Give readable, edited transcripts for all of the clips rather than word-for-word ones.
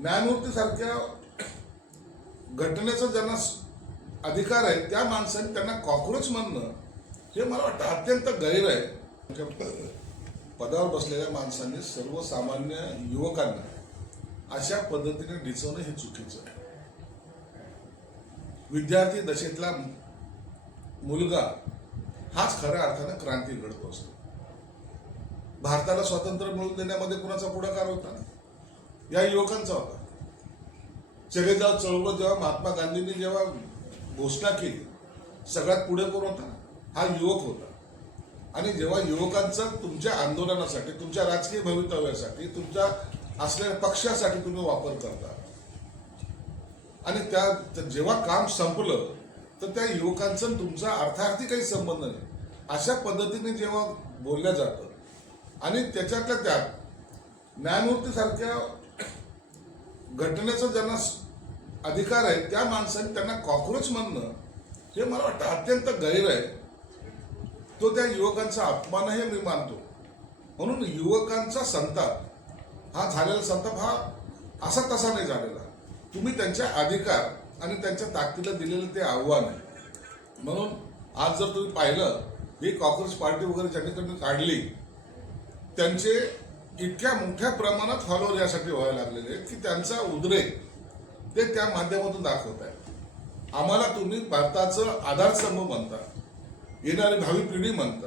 न्यायमूर्ती सारख्या घटनेचा ज्यांना अधिकार आहे त्या माणसांनी त्यांना कॉक्रोच म्हणणं हे मला वाटतं अत्यंत गैर आहे. पदावर बसलेल्या माणसांनी सर्वसामान्य युवकांना अशा पद्धतीने डिचवणं हे चुकीचं आहे. विद्यार्थी दशेतला मुलगा हाच खऱ्या अर्थानं क्रांती घडतो असतो. भारताला स्वातंत्र्य मिळवून देण्यामध्ये कुणाचा पुढाकार होता? या युवकांचा होता. चले जाव चळवळ जेव्हा महात्मा गांधींनी जेव्हा घोषणा केली, सगळ्यात पुढे कोण होता? हा युवक होता. आणि जेव्हा युवकांचा तुमच्या आंदोलनासाठी, तुमच्या राजकीय भवितव्यासाठी, तुमच्या असलेल्या पक्षासाठी तुम्ही वापर करता आणि त्या जेव्हा काम संपलं तर त्या युवकांचा तुमचा अर्थार्थी काही संबंध नाही अशा पद्धतीने जेव्हा बोलल्या जातं आणि त्याच्यातल्या त्यात न्यायमूर्ती सारख्या घटनेचा ज्यांना अधिकार आहे त्या माणसांनी त्यांना कॉक्रोच म्हणणं हे मला वाटतं अत्यंत गैर आहे. तो त्या युवकांचा अपमानही मी मानतो. म्हणून युवकांचा संताप हा झालेला संताप हा असा तसा नाही झालेला. तुम्ही त्यांच्या अधिकार आणि त्यांच्या ताकदीला दिलेलं ते आव्हान आहे. म्हणून आज जर तुम्ही पाहिलं ही कॉक्रोच पार्टी वगैरे ज्यांनी काढली त्यांचे इतक्या मोठ्या प्रमाणात फॉलोअर यासाठी व्हायला लागलेले आहेत की त्यांचा उद्रेक ते त्या माध्यमातून दाखवत आहेत. आम्हाला तुम्ही भारताचं आधारस्तंभ म्हणता, येणारी भावी पिढी म्हणता,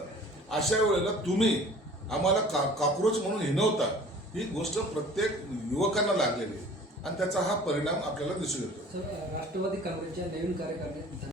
अशा वेळेला तुम्ही आम्हाला कॉक्रोच म्हणून हिणवता, ही गोष्ट प्रत्येक युवकांना लागलेली आहे आणि त्याचा हा परिणाम आपल्याला दिसून येतो. राष्ट्रवादी काँग्रेसच्या नवीन कार्यकारिणीत